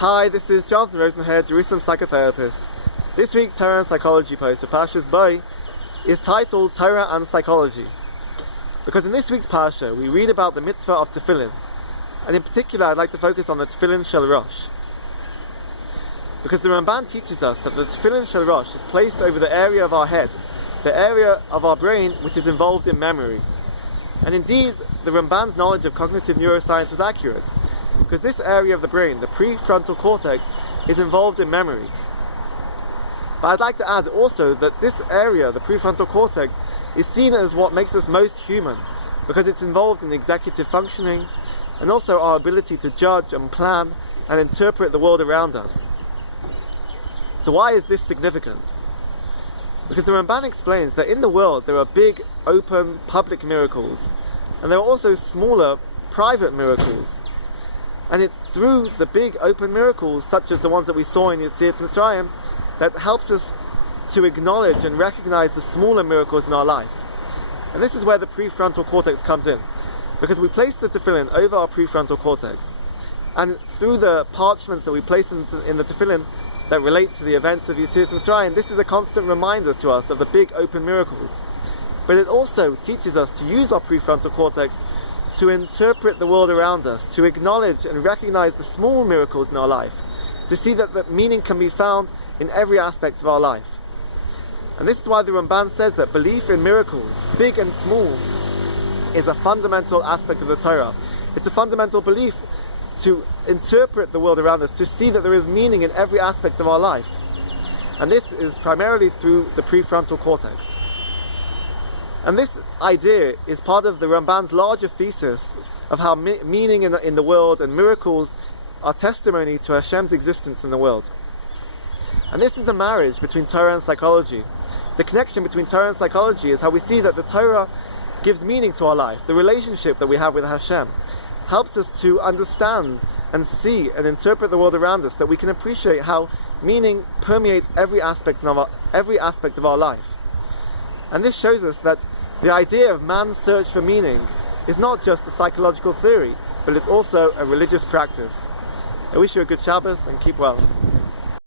Hi, this is Jonathan Rosenhead, Jerusalem psychotherapist. This week's Torah and Psychology post, Parshas Boy, is titled Torah and Psychology. Because in this week's Parsha, we read about the mitzvah of tefillin. And in particular, I'd like to focus on the tefillin shel Rosh. Because the Ramban teaches us that the tefillin shel Rosh is placed over the area of our head, the area of our brain which is involved in memory. And indeed, the Ramban's knowledge of cognitive neuroscience was accurate, because this area of the brain, the prefrontal cortex, is involved in memory. But I'd like to add also that this area, the prefrontal cortex, is seen as what makes us most human, because it's involved in executive functioning, and also our ability to judge and plan and interpret the world around us. So why is this significant? Because the Ramban explains that in the world there are big, open, public miracles, and there are also smaller, private miracles. And it's through the big, open miracles, such as the ones that we saw in Yetziat Mitzrayim, that helps us to acknowledge and recognize the smaller miracles in our life. And this is where the prefrontal cortex comes in, because we place the tefillin over our prefrontal cortex, and through the parchments that we place in the tefillin that relate to the events of Yetziat Mitzrayim, this is a constant reminder to us of the big open miracles. But it also teaches us to use our prefrontal cortex to interpret the world around us, to acknowledge and recognize the small miracles in our life, to see that the meaning can be found in every aspect of our life. And this is why the Ramban says that belief in miracles, big and small, is a fundamental aspect of the Torah. It's a fundamental belief to interpret the world around us, to see that there is meaning in every aspect of our life. And this is primarily through the prefrontal cortex. And this idea is part of the Ramban's larger thesis of how meaning in the world and miracles are testimony to Hashem's existence in the world. And this is the marriage between Torah and psychology. The connection between Torah and psychology is how we see that the Torah gives meaning to our life. The relationship that we have with Hashem helps us to understand and see and interpret the world around us, that we can appreciate how meaning permeates every aspect of our life. And this shows us that the idea of man's search for meaning is not just a psychological theory, but it's also a religious practice. I wish you a good Shabbos and keep well.